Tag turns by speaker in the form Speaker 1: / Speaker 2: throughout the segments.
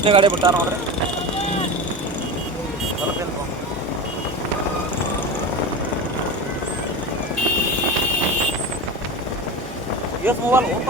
Speaker 1: ಎರಡನೇ ಗಾಡಿ ಬಿಟ್ಟಾರ ನೋಡ್ರಿ. ಇವತ್ತು ಮೂವಲ್ ಹೋಪ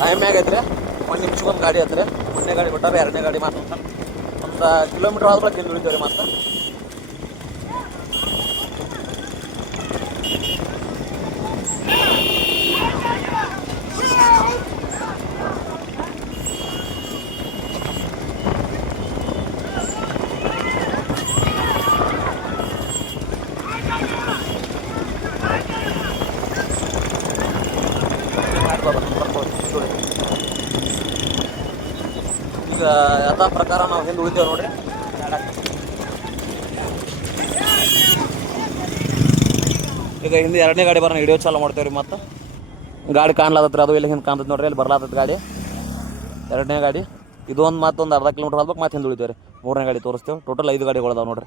Speaker 1: ಟೈಮ್ ಆಗೈತ್ರಿ. ಒಂದು ನಿಮಿಷಕ್ಕೊಂದು ಗಾಡಿ ಹತ್ರ ಒಂದನೇ ಗಾಡಿ ಬಿಟ್ಟಾರೆ, ಎರಡನೇ ಗಾಡಿ ಮಾತ್ರ. ಒಂದು ಕಿಲೋಮೀಟ್ರ್ ಆದ್ಮೇಲೆ ತಿಂದು ಉಳಿತೇವೆ ರೀ ಮತ್ತೆ ಈಗ ಯಥಾ ಪ್ರಕಾರ ಹಿಂದೆ ಉಳಿತೇವೆ ನೋಡ್ರಿ. ಈಗ ಹಿಂದೆ ಎರಡನೇ ಗಾಡಿ ಬರೋಣ ಹಿಡಿಯೋ ಚಾಲು ಮಾಡ್ತೇವೆ ರೀ ಮತ್ತೆ. ಗಾಡಿ ಕಾಣ್ಲಾದತ್ರಿ, ಅದು ಇಲ್ಲಿ ಹಿಂದೆ ಕಾಣ್ತದೆ ನೋಡ್ರಿ, ಅಲ್ಲಿ ಬರ್ಲಾತದ ಗಾಡಿ. ಎರಡನೇ ಗಾಡಿ, ಇದೊಂದು ಮತ್ತೊಂದು ಅರ್ಧ ಕಿಲೋಮೀಟರ್ ಹೋಗ್ಬೇಕು ಮತ್ತೆ ಹಿಂದೆ ಉಳಿತೇವೆ ರೀ ಮೂರನೇ ಗಾಡಿ ತೋರಿಸ್ತೇವೆ ಟೋಟಲ್ ಐದು ಗಾಡಿಗಳದಾವ ನೋಡ್ರಿ.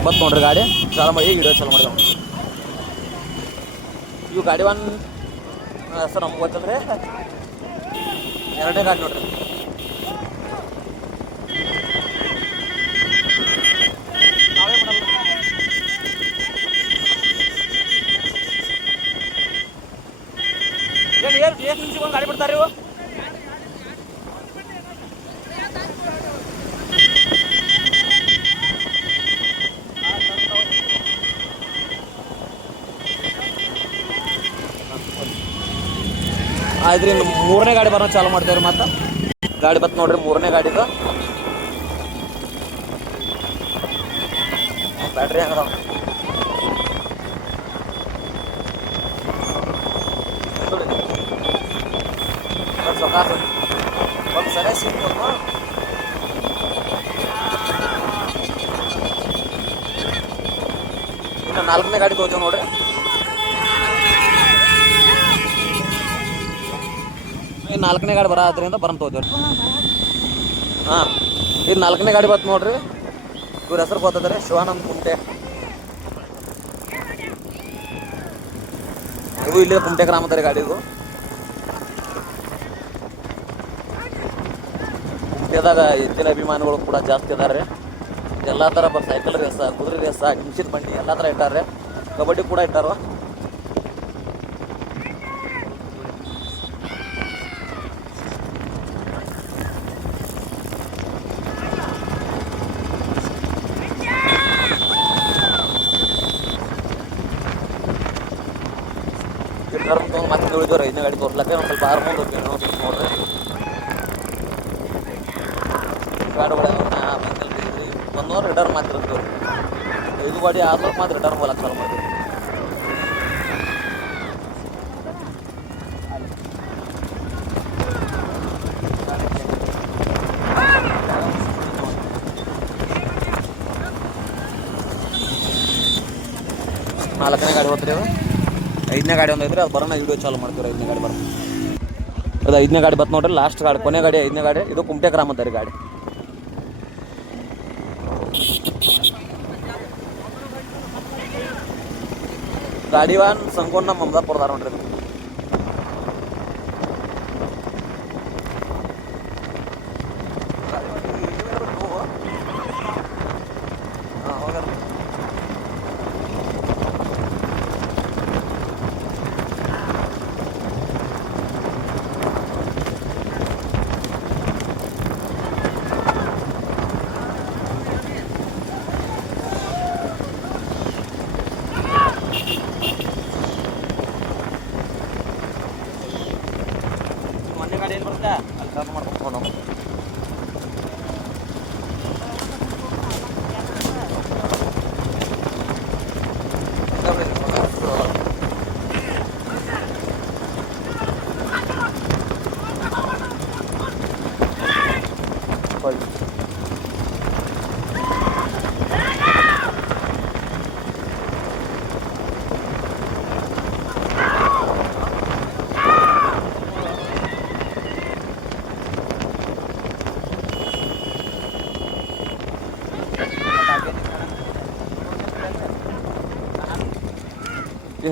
Speaker 1: ಮತ್ತೆ ನೋಡ್ರಿ ಗಾಡಿ, ಚಾಲು ಮಾಡಿ ಹಿಡಿಯೋ ಚಾಲು ಮಾಡಿದೆವು ಇವು ಗಾಡಿ ಒನ್ ಸರ್, ನಮ್ಗೆ ಗೊತ್ತಂದ್ರೆ ಎರಡನೇ ಗಾಡಿ ನೋಡ್ರಿ. ಗಾಡಿ ಇವು ಮೂರನೇ ಗಾಡಿ ಬರೋ ಚಾಲು ಮಾಡ್ತೇವ್ರಿ ಮತ್ತೆ ಗಾಡಿ ಬತ್ ನೋಡ್ರಿ, ಮೂರನೇ ಗಾಡಿ ಬ್ಯಾಟ್ರಿ ಹೆಂಗದ ಸೊಕಾಸ ಒಂದು ಸರಿ ಸಿಗ್ಬೋದು ಇನ್ನು ನಾಲ್ಕನೇ ಗಾಡಿ ತಗೋತೀವಿ ನೋಡ್ರಿ ನಾಲ್ಕನೇ ಗಾಡಿ ಬರ ಆದ್ರಿಂದ ಬರಂತ ತಗೋತೀವಿ ಹಾಂ ಇದು ನಾಲ್ಕನೇ ಗಾಡಿ ಬತ್ತು ನೋಡ್ರಿ ಇವ್ರ ಹೆಸರು ಗೊತ್ತದ್ರಿ ಶಿವಾನಂದ್ ಕುಂಟೆ ಇವು ಇಲ್ಲಿ ಕುಂಟೆ ಗ್ರಾಮದ ರೀ ಕುಂಟೆದಾಗ ಎತ್ತಿನ ಅಭಿಮಾನಿಗಳು ಕೂಡ ಜಾಸ್ತಿ ಅದಾರೆ ಎಲ್ಲ ಥರ ಬರ್ ಸೈಕಲ್ ರೇಸ ಕುದುರೆ ರೇಸ ಕಿಂಚಿತ್ ಬಂಡಿ, ಎಲ್ಲ ಥರ ಇಟ್ಟಾರೆ ಕಬಡ್ಡಿ ಕೂಡ ಇಟ್ಟಾರ. ಮತ್ತೆ ಉಳಿದವ್ರು ಐದನೇ ಗಾಡಿ ತೋರ್ಸ್ಲಕ್ಕೆ ಒಂದು ಸ್ವಲ್ಪ ಆರು ಮುಂದೆ ನೋಡ್ರಿ ಗಾಡಿ ಒಂದೂರು ರಿಟರ್ನ್ ಮಾಡ್ತಿರ್ತೀವಿ ಐದು ಗಾಡಿ ಆದ್ರೂ ಮಾತ್ರ ರಿಟರ್ನ್ ಹೋಗಕ್ಕೆ ಚಾಲು ಮಾಡ್ತೀವಿ ನಾಲ್ಕನೇ ಗಾಡಿ ಹೋಗ್ತೀರಿ ಐದನೇ ಗಾಡಿ ಒಂದು ಐತ್ರಿ, ಅದು ಬರೋಣ ವೀಡಿಯೋ ಚಾಲು ಮಾಡ್ತೀವಿ ಐದನೇ ಗಾಡಿ ಬರೋಣ. ಅದು ಐದನೇ ಗಾಡಿ ಬತ್ ನೋಡ್ರಿ ಲಾಸ್ಟ್ ಗಾಡಿ, ಕೊನೆ ಗಾಡಿ, ಐದನೇ ಗಾಡಿ, ಇದು ಕುಮಟೆ ಗ್ರಾಮದ ರೀ ಗಾಡಿ. ಗಾಡಿ ವಾನ್ ಸಂಕೋನ ಮಮದಾಪುರದಾರ ನೋಡ್ರಿ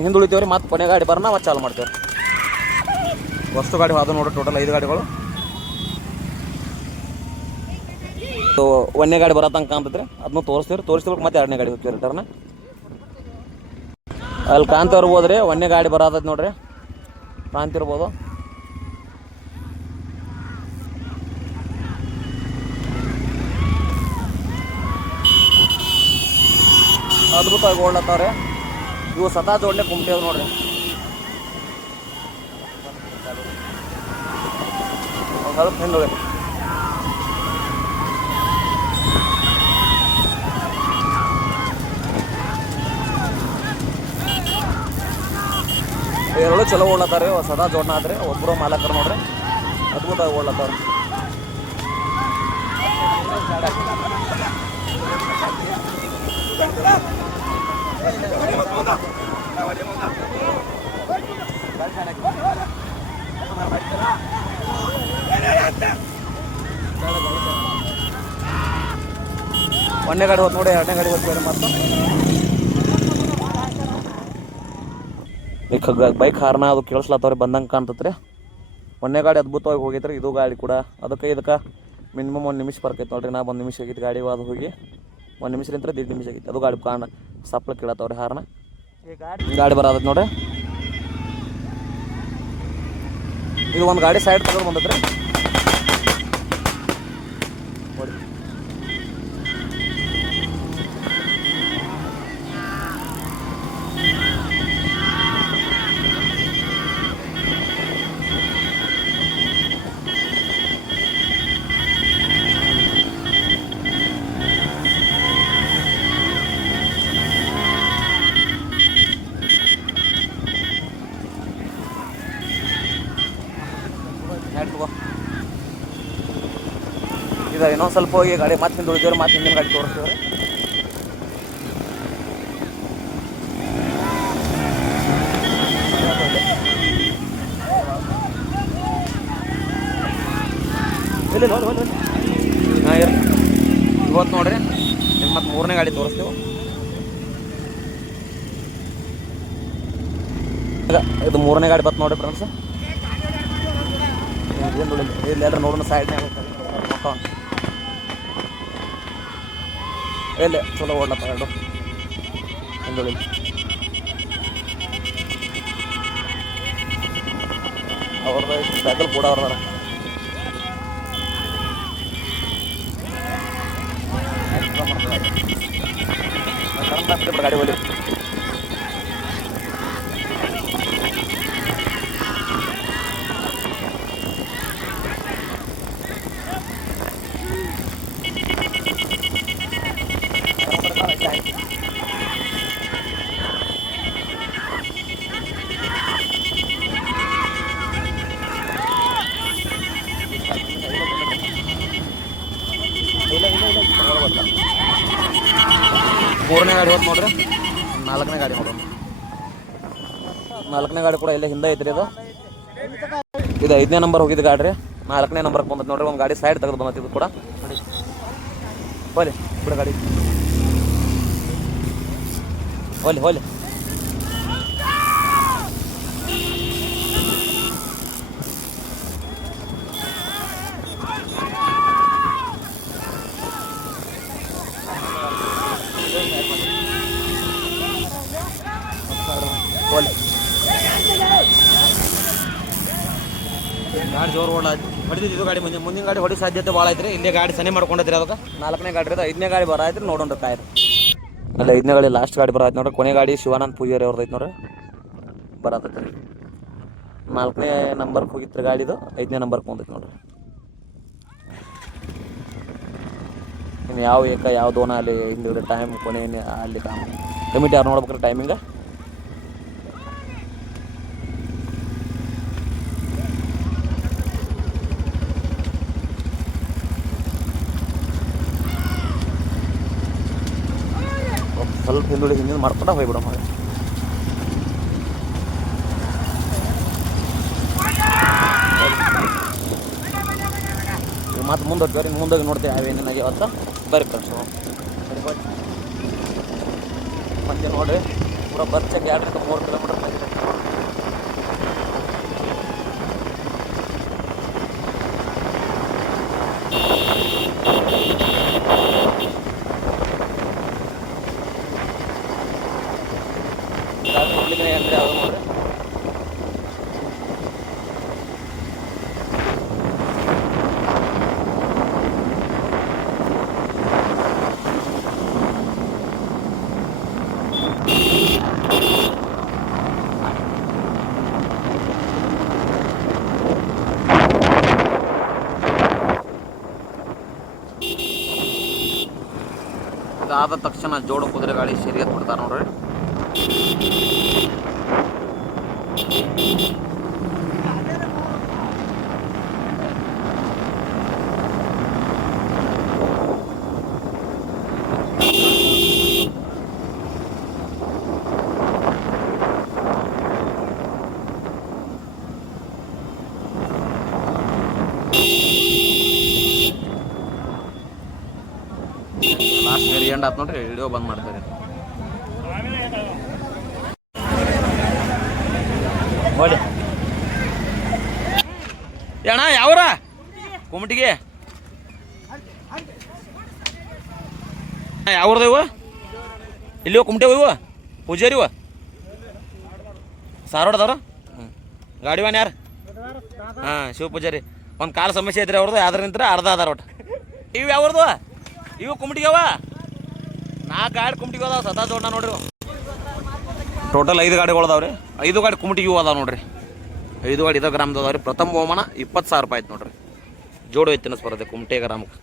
Speaker 1: ಈಗ ಹಿಂದೆ ಉಳಿತೀವಿ ರೀ ಮತ್ತೆ ಕೊನೆ ಗಾಡಿ ಬರೋಣ, ಮತ್ತೆ ಚಾಲು ಮಾಡ್ತೇವೆ ವಸ್ತು ಗಾಡಿ ಹೋದ ನೋಡ್ರಿ ಟೋಟಲ್ ಐದು ಗಾಡಿಗಳು. ಸೊ ಒಂದನೇ ಗಾಡಿ ತನಕ ಕಾಣ್ತೈತ್ರಿ ಅದನ್ನು ತೋರಿಸ್ತೀವಿ ತೋರಿಸ್ಬೇಕು ಮತ್ತೆ ಎರಡನೇ ಗಾಡಿ ಹೋಗ್ತೀವಿ ರಿಟರ್ನ ಅಲ್ಲಿ ಕಾಂತ ಇರ್ಬೋದು ಒಂದೇ ಒಂದನೇ ಗಾಡಿ ಬರತೈತಿ ನೋಡ್ರಿ. ಕಾಂತಿರ್ಬೋದು ಅದ್ಭುತವಾಗಿ ಓಡ್ಲತ್ತಾವ್ರೆ ಇವು ಸದಾ ದೊಡ್ಡ ಕುಂಟೇವ್ ನೋಡ್ರಿ. ಸ್ವಲ್ಪ ಎರಡು ಚಲೋ ಓಡ್ಲತ್ತಾರ ಸದಾ ಜೋಡ್ನ ಆದ್ರೆ ಒಬ್ಬರು ಮಾಲಕರು ನೋಡ್ರಿ. ಅದ್ಭುತವಾಗಿ ಓಡ್ಲತ್ತಾರ ಒಂದನೇ ಗಾಡಿ ಹೋದ್ ನೋಡಿ ಎರಡನೇ ಗಾಡಿ ಹೋದ್ ಮತ್ತೆ ಈಗ ಬೈಕ್ ಹಾರ್ನ ಅದು ಕೇಳಿಸ್ಲತ್ತವ್ರಿ ಬಂದಂಗೆ ಕಾಣ್ತತ್ರಿ. ಒಂದನೇ ಗಾಡಿ ಅದ್ಭುತವಾಗಿ ಹೋಗೈತ್ರಿ ಇದು ಗಾಡಿ ಕೂಡ. ಅದಕ್ಕೆ ಇದಕ್ಕೆ ಮಿನಿಮಮ್ ಒಂದು ನಿಮಿಷ ಬರ್ಕೈತೆ ನೋಡ್ರಿ ನಾ ಒಂದು ನಿಮಿಷ ಆಗಿತ್ತು ಗಾಡಿ ಅದು ಹೋಗಿ. ಒಂದು ನಿಮಿಷಲಿಂತ್ರ ದೀಡ್ ನಿಮಿಷ ಆಗೈತಿ ಅದು ಗಾಡಿ ಕಾಣ ಸಪ್ಲ ಕೇಳತ್ತವ್ರಿ ಹಾರ್ನ. ಗಾಡಿ ಬರೋದ್ ನೋಡ್ರಿ. ಇದು ಒಂದು ಗಾಡಿ ಸೈಡ್ ತಗೊಂಡು ಬಂದತ್ರಿ. ಹ್ಯಾಂಡ್ ತಗೋ. ಇದು ಇನ್ನೊಂದು ಸ್ವಲ್ಪ ಹೋಗಿ ಗಾಡಿ ಮತ್ತೆ ಹಿಂದೆ ಉಳಿದೇವ್ರಿ, ಮತ್ತೆ ಹಿಂದಿನ ಗಾಡಿ ತೋರಿಸ್ತೀವ್ರಿ. ಹಾಂ ಇವತ್ತು ನೋಡ್ರಿ ನಿಮ್ಗೆ ಮತ್ತೆ ಮೂರನೇ ಗಾಡಿ ತೋರಿಸ್ತೇವೆ. ಇದು ಮೂರನೇ ಗಾಡಿ ಬತ್ತು ನೋಡ್ರಿ ಫ್ರೆಂಡ್ಸ್ ಏನು ಇಲ್ಲಿ ಎಲ್ಲರೂ ನೋಡೋಣ ಸೈಡ್ನಾಗ ಮಕ್ಕಳು ಎಲ್ಲಿ ಚಲೋ ಓಡ್ಲತ್ತ ಎರಡು ಹಿಂದುಳಿ ಅವ್ರದ್ದು ಸೈಕಲ್ ಕೂಡ ಅವ್ರದಾರ ಗಾಡಿ ಹೋಲಿ ಇಲ್ಲ ಮೂರನೇ ಗಾಡಿ ಹೋದ್ ನೋಡ್ರಿ. ನಾಲ್ಕನೇ ಗಾಡಿ ನೋಡ್ರಿ. ನಾಲ್ಕನೇ ಗಾಡಿ ಕೂಡ ಇಲ್ಲೇ ಹಿಂದೆ ಐತ್ರಿ ಇದು. ಇದು ಐದನೇ ನಂಬರ್ ಹೋಗಿದ್ದು ಗಾಡಿ ರೀ. ನಾಲ್ಕನೇ ನಂಬರ್ ಬಂದೈತೆ ನೋಡ್ರಿ, ಒಂದು ಗಾಡಿ ಸೈಡ್ ತೆಗೆದು ಇದು ಕೂಡ. ಹೋಲಿ ಬಿಡ ಗಾಡಿ. ಹೋಲಿ ಹೋಲಿ. ಗಾಡಿ ಜೋರು ಹೊಡೆದಿದ್ದು ಇದು ಗಾಡಿ ಮುಂದೆ. ಮುಂದಿನ ಗಾಡಿ ಹೊಡಿ ಸಾಧ್ಯತೆ ಭಾಳ ಐತ್ರಿ. ಇಲ್ಲೇ ಗಾಡಿ ಸನಿ ಮಾಡ್ಕೊಂಡೈತ್ರಿ ಅದಕ್ಕೆ? ನಾಲ್ಕನೇ ಗಾಡಿ ಇರೋದು. ಐದನೇ ಗಾಡಿ ಬರ ಆಯ್ತು ನೋಡೋಣ ಕಾಯ್ರಿ ಅಲ್ಲ ಐದನೇ ಗಾಡಿ ಲಾಸ್ಟ್ ಗಾಡಿ ಬರ ಆಯ್ತು ನೋಡ್ರಿ. ಕೊನೆ ಗಾಡಿ ಶಿವಾನಂದ ಪೂಜಾರಿ ಅವ್ರದ್ದು ಐತಿ ನೋಡ್ರಿ. ರೀ ನಾಲ್ಕನೇ ನಂಬರ್ಗೆ ಹೋಗಿತ್ತು ಗಾಡಿದು. ಐದನೇ ನಂಬರ್ಗೆ ಬಂದೈತಿ ನೋಡ್ರಿ. ಇನ್ನು ಯಾವ ಏಕ ಯಾವ ದೋನ ಅಲ್ಲಿ ಇಲ್ಲಿ ಟೈಮ್ ಕೊನೆ ಅಲ್ಲಿ ಕಮಿಟಿ ಯಾರು ನೋಡ್ಬೇಕ್ರಿ ಟೈಮಿಂಗ ಸ್ವಲ್ಪ ಹಿಂದುಳಿ ಹಿಂದಿನ ಮಾಡ್ಕೊಂಡು ಹೋಗ್ಬಿಡ ಮಾಡಿ ಮತ್ತೆ ಮುಂದೆ ಬರ್ರಿ ಮುಂದೆ ನೋಡ್ತೀವಿ ಆಗ್ಯಾವ ಅಂತ ಬರ್ರಿ ಫ್ರೆಂಡ್ಸ್ ಮತ್ತೆ ನೋಡ್ರಿ, ಪೂರ ಬಸ್ ಚೆಕ್ ಎರಡರಿಂದ ಮೂರು ಕಿಲೋಮೀಟರ್ ಅಂದ್ರೆ ಅದು ನೋಡ್ರಿ ಇದಾದ ತಕ್ಷಣ ಜೋಡ ಕುದುರೆ ಗಾಳಿ ಶರೀರತ್ ಕೊಡ್ತಾರೆ ನೋಡ್ರಿ. ಆತ್ ನೋಡ್ರಿ ವಿಡಿಯೋ ಬಂದ್ ಮಾಡ್ತಾರೆ ಅಣ್ಣ, ಯಾವ್ರ? ಕುಮಟಿಗೆ ಯಾವ್ರದ ಇವ? ಇಲ್ಲಿ ಕುಮಟೆ ಇವ? ಪೂಜಾರಿ ಇವ? ಸಾರೋಡದವ್ರ ಹ್ಞೂ ಗಾಡಿ ವಾನ್ ಯಾರು? ಹಾಂ, ಶಿವ ಪೂಜಾರಿ. ಒಂದು ಕಾಲು ಸಮಸ್ಯೆ ಐತ್ರಿ ಅವ್ರದ್ದು ಯಾವ್ದ್ರ ನಿಂತ್ರ ಅರ್ಧ ಅದಾರ ಒಟ್ಟು. ಇವು ಯಾವ್ರದ್ದು ಇವು ಕುಮಟಿಗೆ ನಾಲ್ಕು ಗಾಡಿ ಕುಮಟಿಗೆ ಅದಾವ ಸದಾ ಜೋಡ ನೋಡ್ರಿ ಟೋಟಲ್ ಐದು ಗಾಡಿಗಳು ಅದಾವ್ರಿ ಐದು ಗಾಡಿ ಕುಮಟಿಗೆ ಅದಾವ ನೋಡ್ರಿ. ಐದು ಗಾಡಿ ಇದ ಗ್ರಾಮದ ಅದಾವ್ರಿ ಪ್ರಥಮ ಬಹುಮಾನ ಇಪ್ಪತ್ತು ಸಾವಿರ ರೂಪಾಯಿ ಆಯ್ತು ನೋಡ್ರಿ. ಜೋಡು ಎತ್ತಿನ ಸ್ಪರ್ಧೆ ಕುಮಟೆ ಗ್ರಾಮಕ್ಕೆ.